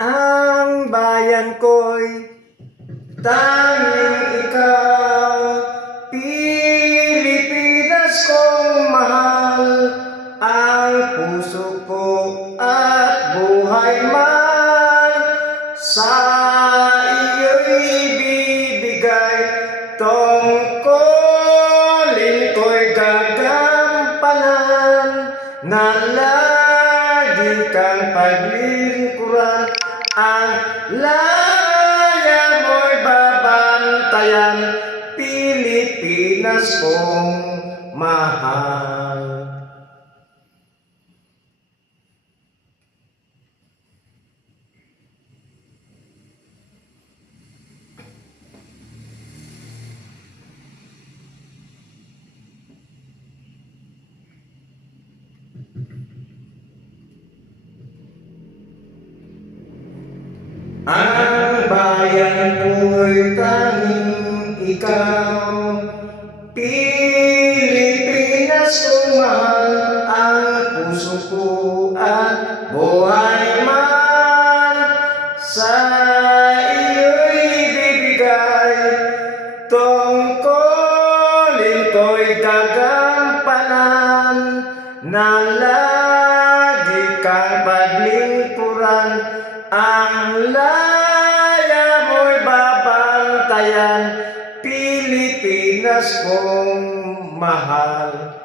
Ang bayan ko'y tanging ikaw, Pilipinas kong mahal, ang puso ko at buhay man sa iyo'y ibibigay. Tungkulin ko'y gagampanan na lagi kang paglilingkuran. Ang laya mo'y babantayan, Pilipinas kong mahal. Ang bayan ko'y tanging ikaw, Pilipinas kong mahal, ang puso ko at buhay man sa iyo'y ibibigay. Tungkulin ko'y gagampanan na lagi kang paglingkuran. Ang laya mo'y babantayan, Pilipinas kong mahal.